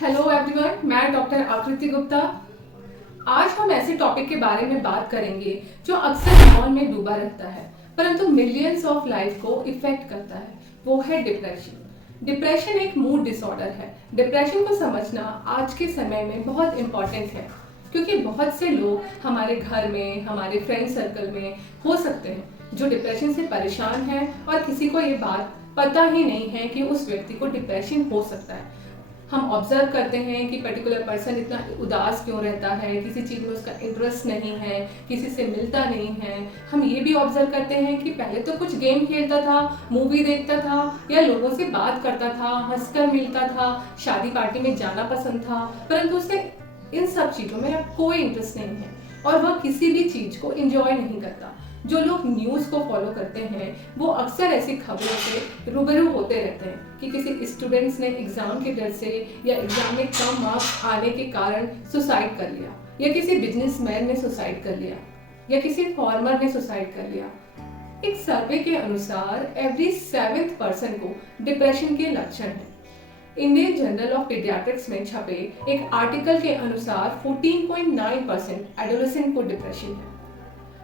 Hello everyone, मैं doctor आकृति गुप्ता। आज हम ऐसे टॉपिक के बारे में बात करेंगे जो अक्सर मौन में डूबा रहता है परंतु मिलियंस ऑफ लाइफ को इफेक्ट करता है। वो है डिप्रेशन। डिप्रेशन एक मूड डिसऑर्डर है। डिप्रेशन को समझना आज के समय में बहुत इम्पोर्टेंट है क्योंकि बहुत से लोग हमारे घर में, हमारे फ्रेंड सर्कल में हो सकते हैं जो डिप्रेशन से परेशान है और किसी को ये बात पता ही नहीं है कि उस व्यक्ति को डिप्रेशन हो सकता है। हम ऑब्जर्व करते हैं कि पर्टिकुलर पर्सन इतना उदास क्यों रहता है, किसी चीज़ में उसका इंटरेस्ट नहीं है, किसी से मिलता नहीं है। हम ये भी ऑब्जर्व करते हैं कि पहले तो कुछ गेम खेलता था, मूवी देखता था या लोगों से बात करता था, हंसकर मिलता था, शादी पार्टी में जाना पसंद था, परंतु उसे इन सब चीज़ों में अब कोई इंटरेस्ट नहीं है और वह किसी भी चीज़ को इंजॉय नहीं करता। जो लोग न्यूज़ को फॉलो करते हैं वो अक्सर ऐसी खबरों से रूबरू होते रहते हैं कि किसी स्टूडेंट्स ने एग्ज़ाम के डर से या एग्ज़ाम में कम मार्क्स आने के कारण सुसाइड कर लिया, या किसी बिजनेसमैन ने सुसाइड कर लिया, या किसी फार्मर ने सुसाइड कर लिया। एक सर्वे के अनुसार एवरी 7th पर्सन को डिप्रेशन के लक्षण हैं। इंडियन जर्नल ऑफ पीडियाट्रिक्स में छपे एक आर्टिकल के अनुसार 14.9% एडोलेसेंट को डिप्रेशन है।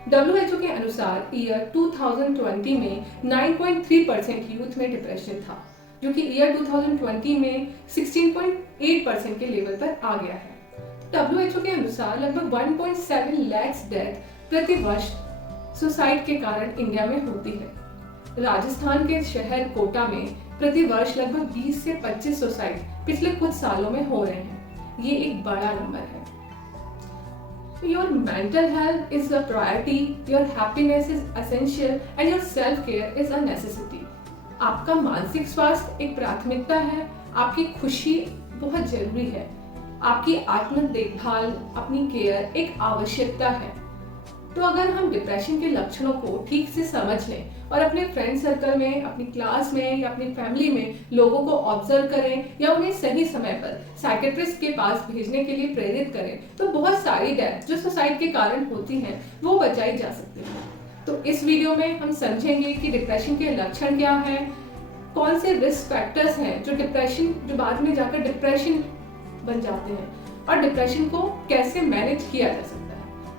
WHO के अनुसार ईयर 2020 में 9.3% यूथ में डिप्रेशन था, जो कि ईयर 2020 में 16.8% के लेवल पर आ गया है। WHO के अनुसार लगभग 1.7 लाख डेथ प्रति वर्ष सुसाइड के कारण इंडिया में होती है। राजस्थान के शहर कोटा में प्रति वर्ष लगभग 20 से 25 सुसाइड पिछले कुछ सालों में हो रहे हैं। ये एक बड़ा नंबर है। Your mental health is a priority, your happiness is essential and your self-care is a necessity. आपका मानसिक स्वास्थ्य एक प्राथमिकता है, आपकी खुशी बहुत जरूरी है, आपकी आत्म देखभाल, अपनी केयर एक आवश्यकता है। तो अगर हम डिप्रेशन के लक्षणों को ठीक से समझ लें और अपने फ्रेंड सर्कल में, अपनी क्लास में या अपनी फैमिली में लोगों को ऑब्जर्व करें या उन्हें सही समय पर साइकेट्रिस्ट के पास भेजने के लिए प्रेरित करें तो बहुत सारी डेथ जो सुसाइड के कारण होती हैं वो बचाई जा सकती है। तो इस वीडियो में हम समझेंगे कि डिप्रेशन के लक्षण क्या हैं, कौन से रिस्क फैक्टर्स हैं जो बाद में जाकर डिप्रेशन बन जाते हैं और डिप्रेशन को कैसे मैनेज किया जा सकता है।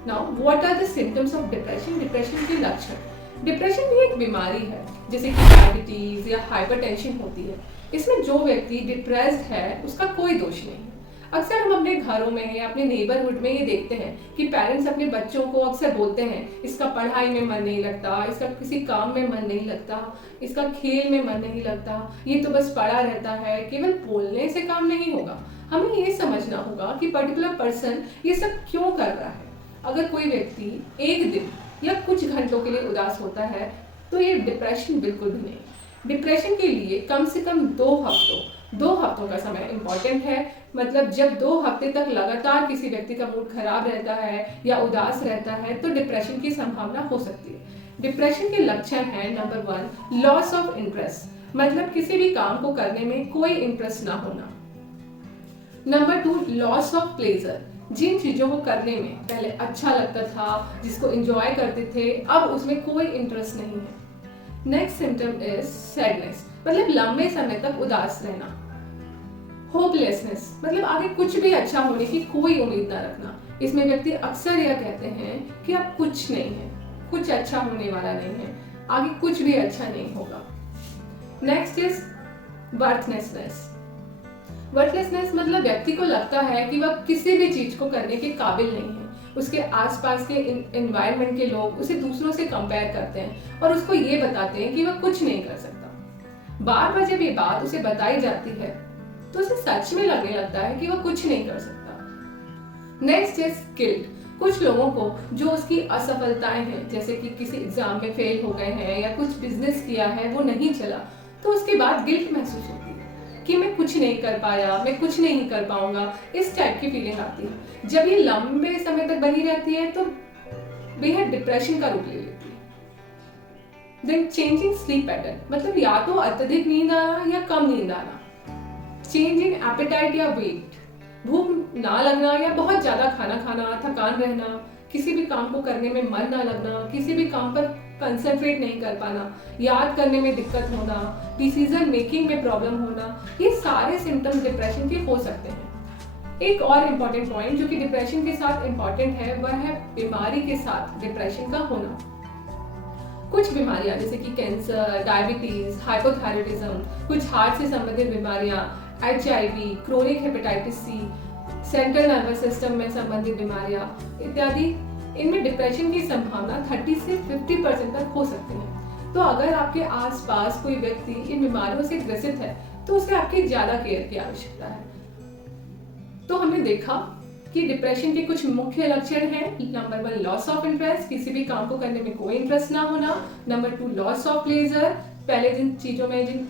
Now, what are the symptoms of depression? Depression के लक्षण। डिप्रेशन भी एक बीमारी है जैसे कि डायबिटीज या हाइपरटेंशन होती है। इसमें जो व्यक्ति डिप्रेस्ड है उसका कोई दोष नहीं है। अक्सर हम अपने घरों में या अपने नेबरहुड में ये देखते हैं कि पेरेंट्स अपने बच्चों को अक्सर बोलते हैं इसका पढ़ाई में मन नहीं लगता, इसका किसी काम में मन नहीं लगता, इसका खेल में मन नहीं लगता, ये तो बस पड़ा रहता है। केवल बोलने से काम नहीं होगा, हमें ये समझना होगा कि पर्टिकुलर पर्सन ये सब क्यों कर रहा है। अगर कोई व्यक्ति एक दिन या कुछ घंटों के लिए उदास होता है तो ये डिप्रेशन बिल्कुल भी नहीं। डिप्रेशन के लिए कम से कम 2 हफ्तों का समय इंपॉर्टेंट है। मतलब जब 2 हफ्ते तक लगातार किसी व्यक्ति का मूड खराब रहता है या उदास रहता है तो डिप्रेशन की संभावना हो सकती है। डिप्रेशन के लक्षण हैं नंबर 1 लॉस ऑफ इंटरेस्ट, मतलब किसी भी काम को करने में कोई इंटरेस्ट ना होना। नंबर 2 लॉस ऑफ प्लेजर, जिन चीजों को करने में पहले अच्छा लगता था, जिसको एंजॉय करते थे, अब उसमें कोई इंटरेस्ट नहीं है। नेक्स्ट सिम्टम इज सैडनेस, मतलब लंबे समय तक उदास रहना। होपलेसनेस, मतलब आगे कुछ भी अच्छा होने की कोई उम्मीद ना रखना। इसमें व्यक्ति अक्सर यह कहते हैं कि अब कुछ नहीं है, कुछ अच्छा होने वाला नहीं है, आगे कुछ भी अच्छा नहीं होगा। Next is worthlessness. वर्थलेसनेस मतलब व्यक्ति को लगता है कि वह किसी भी चीज को करने के काबिल नहीं है। उसके आसपास के एनवायरनमेंट के लोग उसे दूसरों से कंपेयर करते हैं और उसको ये बताते हैं कि वह कुछ नहीं कर सकता। बार बार जब ये बात उसे बताई जाती है तो उसे सच में लगने लगता है कि वह कुछ नहीं कर सकता। Next is guilt. कुछ लोगों को जो उसकी असफलताएं हैं, जैसे कि किसी एग्जाम में फेल हो गए हैं या कुछ बिजनेस किया है वो नहीं चला, तो उसके बाद गिल्ट महसूस होती है कि मैं कुछ नहीं कर पाया, मैं कुछ नहीं कर पाऊंगा, इस टाइप की फीलिंग आती है। जब ये लंबे समय तक बनी रहती है तो बेहद डिप्रेशन का रूप ले लेती है। देन चेंजिंग स्लीप पैटर्न, मतलब या तो अत्यधिक नींद आना या कम नींद आना। चेंज इन एपेटाइट या वेट, भूख ना लगना या बहुत ज्यादा खाना खाना, थकान रहना, किसी भी काम को करने में मन ना लगना, किसी भी काम पर कंसंट्रेट नहीं कर पाना, याद करने में दिक्कत होना, डिसीजन मेकिंग में प्रॉब्लम होना, ये सारे सिम्टम्स डिप्रेशन के हो सकते हैं। एक और इम्पॉर्टेंट पॉइंट जो कि डिप्रेशन के साथ इम्पॉर्टेंट है वह है बीमारी के साथ डिप्रेशन का होना। कुछ बीमारियां जैसे कि कैंसर, डायबिटीज, हाइपोथायराइडिज्म, कुछ हार्ट से संबंधित बीमारियां, HIV, chronic hepatitis C, central nervous system में संबंधित बीमारियां इत्यादि, इनमें डिप्रेशन की संभावना 30 से 50% तक हो सकती है। तो अगर आपके आसपास कोई व्यक्ति इन बीमारियों से ग्रसित है तो उसे आपकी ज्यादा केयर की आवश्यकता है। तो हमने देखा कि डिप्रेशन के कुछ मुख्य लक्षण हैं। नंबर 1, लॉस ऑफ इंटरेस्ट, किसी भी काम को करने में कोई इंटरेस्ट ना होना। नंबर 2, लॉस ऑफ प्लेजर, पहले जिन चीजों में, जिन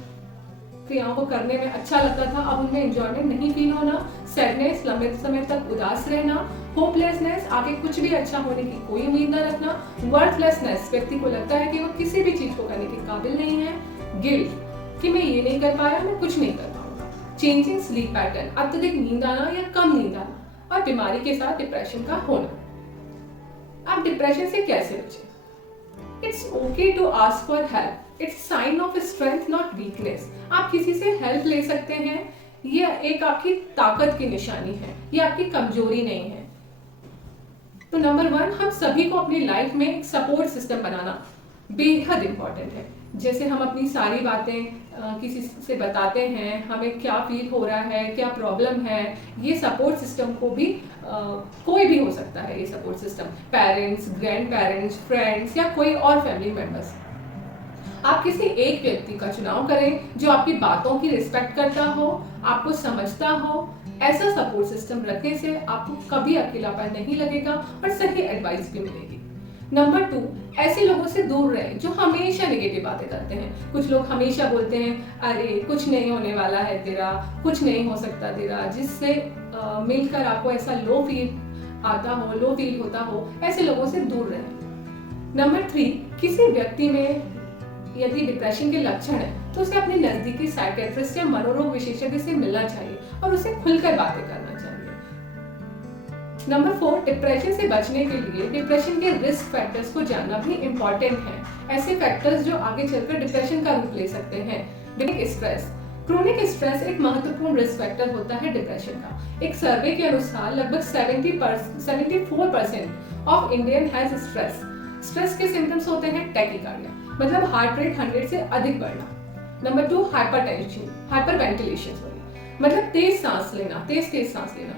क्रियाओं को करने में अच्छा लगता था अब उनमें एंजॉयमेंट नहीं फील होना। सैडनेस, लंबे समय तक उदास रहना। होपलेसनेस, आगे कुछ भी अच्छा होने की कोई उम्मीद न रखना। वर्थलेसनेस, व्यक्ति को लगता है कि वो किसी भी चीज को करने के काबिल नहीं है। गिल्ट, कि मैं ये नहीं कर पाया, मैं कुछ नहीं कर पाऊंगा। चेंजिंग स्लीप पैटर्न, अत्यधिक नींद आना या कम नींद आना। और बीमारी के साथ डिप्रेशन का होना। आप डिप्रेशन से कैसे बचें? It's okay to ask for help, it's sign of strength not weakness. आप किसी से हेल्प ले सकते हैं, ये एक आपकी ताकत की निशानी है, ये आपकी कमजोरी नहीं है। तो नंबर 1, हम सभी को अपनी लाइफ में एक सपोर्ट सिस्टम बनाना बेहद इंपॉर्टेंट है। जैसे हम अपनी सारी बातें किसी से बताते हैं, हमें क्या फील हो रहा है, क्या प्रॉब्लम है, ये सपोर्ट सिस्टम को भी कोई भी हो सकता है। ये support system parents, grand parents, friends या कोई और फैमिली मेंबर्स। आप किसी एक व्यक्ति का चुनाव करें जो आपकी बातों की रिस्पेक्ट करता हो, आपको समझता हो। ऐसा सपोर्ट सिस्टम रखने से आपको कभी अकेलापन नहीं लगेगा और सही एडवाइस भी मिलेगी। नंबर 2, ऐसे लोगों से दूर रहें जो हमेशा नेगेटिव बातें करते हैं। कुछ लोग हमेशा बोलते हैं अरे कुछ नहीं होने वाला है तेरा, कुछ नहीं हो सकता तेरा, जिससे मिलकर आपको ऐसा लो फील होता हो। ऐसे लोगों से दूर रहें। नंबर 3, किसी व्यक्ति में यदि डिप्रेशन के लक्षण है तो उसे अपने नजदीकी साइकियाट्रिस्ट या मनोरोग विशेषज्ञ से मिलना चाहिए और उसे खुलकर बातें करना चाहिए। नंबर 4, डिप्रेशन से बचने के लिए डिप्रेशन के रिस्क फैक्टर्स को जानना भी इम्पोर्टेंट है। ऐसे फैक्टर्स जो आगे चलकर डिप्रेशन का रूप ले सकते हैं। क्रोनिक स्ट्रेस एक महत्वपूर्ण रिस्क फैक्टर होता है डिप्रेशन का। एक सर्वे के अनुसार लगभग 74% of Indian has stress. Stress के सिम्टम्स होते हैं टैकीकार्डिया, मतलब हार्ट रेट 100 से अधिक बढ़ना। नंबर 2, हाइपरवेंटिलेशन, मतलब तेज सांस लेना।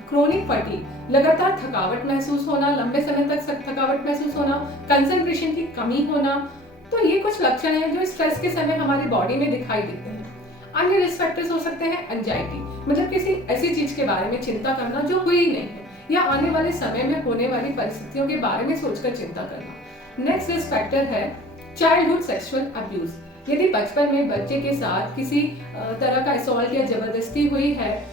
क्रोनिक फटीग, लगातार थकावट महसूस होना, लंबे समय तक थकावट महसूस होना, कंसंट्रेशन की कमी होना। तो ये कुछ लक्षण हैं जो स्ट्रेस के समय हमारी बॉडी में दिखाई देते हैं। अन्य रिस्क फैक्टर्स हो सकते हैं एंजाइटी, मतलब किसी ऐसी चीज के बारे में चिंता करना जो हुई नहीं है या आने वाले समय में होने वाली परिस्थितियों के बारे में सोचकर चिंता करना। नेक्स्ट रिस्क फैक्टर है चाइल्डहुड सेक्सुअल अब्यूज। यदि बचपन में बच्चे के साथ किसी तरह का असॉल्ट या जबरदस्ती हुई है,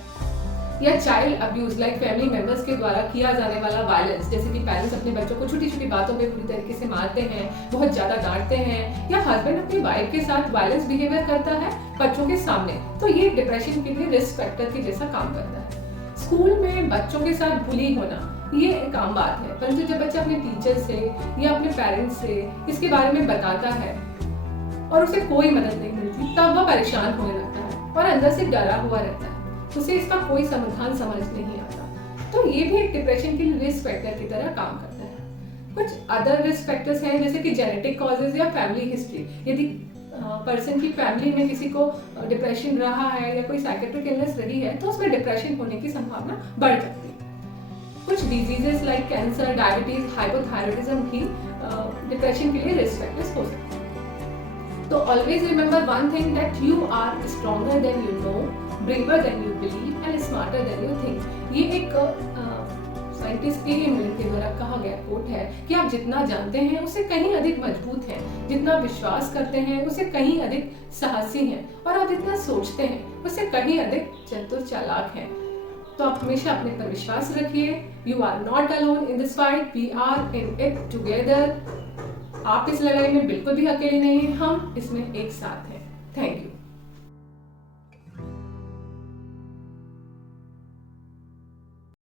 या child abuse like family members के द्वारा किया जाने वाला वायलेंस, जैसे कि पेरेंट्स अपने बच्चों को छोटी छोटी बातों पे बुरी तरीके से मारते हैं, बहुत ज्यादा डांटते हैं, या हस्बैंड अपनी वाइफ के साथ वायलेंस बिहेवियर करता है बच्चों के सामने, तो ये डिप्रेशन के लिए रिस्क फैक्टर के जैसा काम करता है। स्कूल में बच्चों के साथ बुली होना ये एक आम बात है, परंतु जब बच्चा अपने टीचर से या अपने पेरेंट्स से इसके बारे में बताता है और उसे कोई मदद नहीं मिलती, तब वह परेशान होने लगता है और अंदर से डरा हुआ रहता है, उसे इसका कोई समाधान समझ नहीं आता। तो ये भी एक डिप्रेशन के रिस्क फैक्टर की तरह काम करता है। कुछ अदर रिस्क फैक्टर्स हैं जैसे कि जेनेटिक कॉजेज या फैमिली हिस्ट्री। यदि पर्सन की फैमिली में किसी को डिप्रेशन रहा है या कोई साइकेट्रिक इलनेस रही है तो उसमें डिप्रेशन होने की संभावना बढ़ सकती है। कुछ diseases like cancer, diabetes, hypothyroidism भी डिप्रेशन के लिए रिस्क फैक्टर्स हो सकते हैं। तो always remember one thing, that you are stronger than you know, braver than you believe and smarter than you think। ये एक साइंटिस्ट एब्राहम लिंकन के द्वारा कहा गया कोट है कि आप जितना जानते हैं उससे कहीं अधिक मजबूत हैं, जितना विश्वास करते हैं उससे कहीं अधिक साहसी हैं, और आप जितना सोचते हैं उससे कहीं अधिक चतुर चालाक हैं। तो आप हमेशा अपने पर विश्वास रखिए। You are not alone in this fight, we are in it together. आप इस लड़ाई में बिल्कुल भी अकेले नहीं हैं, हम इसमें एक साथ हैं। Thank you.